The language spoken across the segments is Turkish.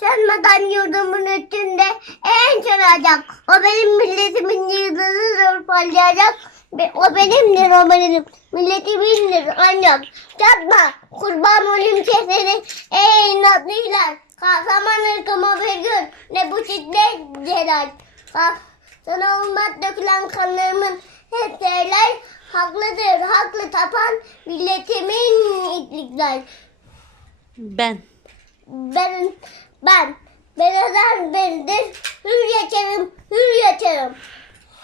Sönmeden yurdumun üstünde en çalacak. O benim milletimin yıldızıdır parlayacak. Ve o benimdir o benim. Milletimindir ancak. Çatma kurban olayım kesene. Ey inatlılar. Kahraman ırkıma bir gün. Ne bu şiddet celal. Ah, sana olmaz dökülen kanlarımın hep şeyler haklıdır. Haklı tapan milletimin itlikler. Ben. Ben, ben, beraber bendir, hür yaşarım, hür yaşarım.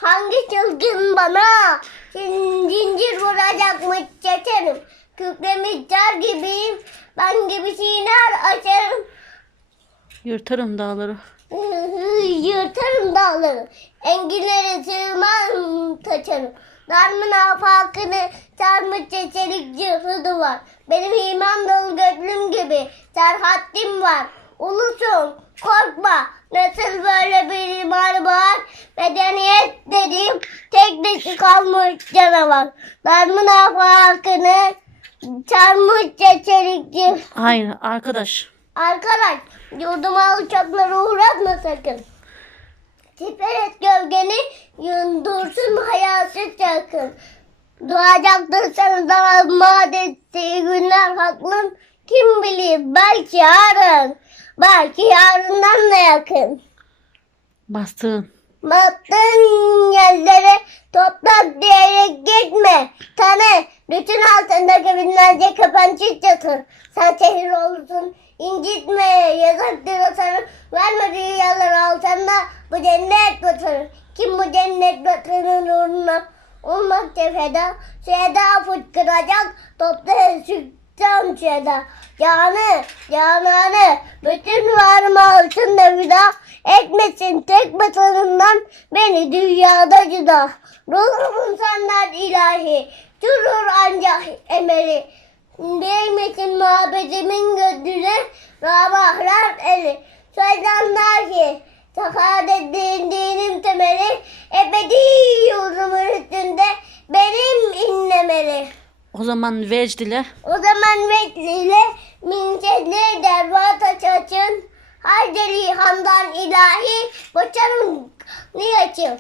Hangi çılgın bana zin- zincir vuracakmış çekerim. Kükremiş dar gibiyim, ben gibi siner açarım. Yırtarım dağları. Yırtarım dağları, enginlere sığmam taçarım. Darmın afakını sarmış çeçelik cıhıdı var. Benim iman dolu gönlüm gibi serhattim var. Ulusun korkma nasıl böyle bir iman var. Medeniyet dediğim tek dişi kalmış canavar. Darmın sarmış çeçelik cıhıdı Hayır arkadaş. Arkadaş yurduma uçakları uğratma sakın. Siper et gölgeni yundursun hayası çakın. Doğacaktır sana da madettiği günler haklın. Kim bilir belki yarın. Belki yarından da yakın. Bastığın. Battın yerlere toprak diyerek gitme. Tanı bütün altındaki binlerce kapançı çatır. Sen şehir olursun incitme. Yasaktır atarım. Vermediği yerler altında bu cennet batırır. Kim bu cennet batırır uğruna olmak feda. Seda fıtkıracak topta çıkacağım seda. Canı, cananı, bütün varımı altında vida etmesin tek vatanından beni dünyada cüda. Ruhumun senden ilahi, durur ancak emeli. Değmesin mabedimin gözüne, rabahlar eli. Şeytanlar ki, sakadet O zaman vecdile. O zaman bekliyle minçetli dervat açın. Harceli hamdan ilahi boçarım niyetim.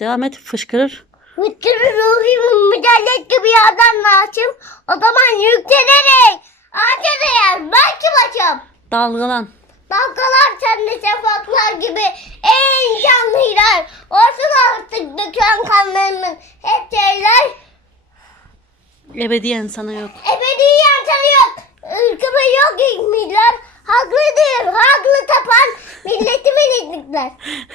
Devam et fışkırır. Hıçkırı ruhimin mücellet gibi yerden açım. O zaman yükselerek ağaca değer belki başım. Dalgalan. Sende şafaklar gibi en canlılar. Olsun artık döken kanlarımın hep şeyler. Ebediyen sana yok. Ebediyen tanı yok. Irkıma yok ilmiler. Haklıdır, haklı tapan milletimin ilmikler.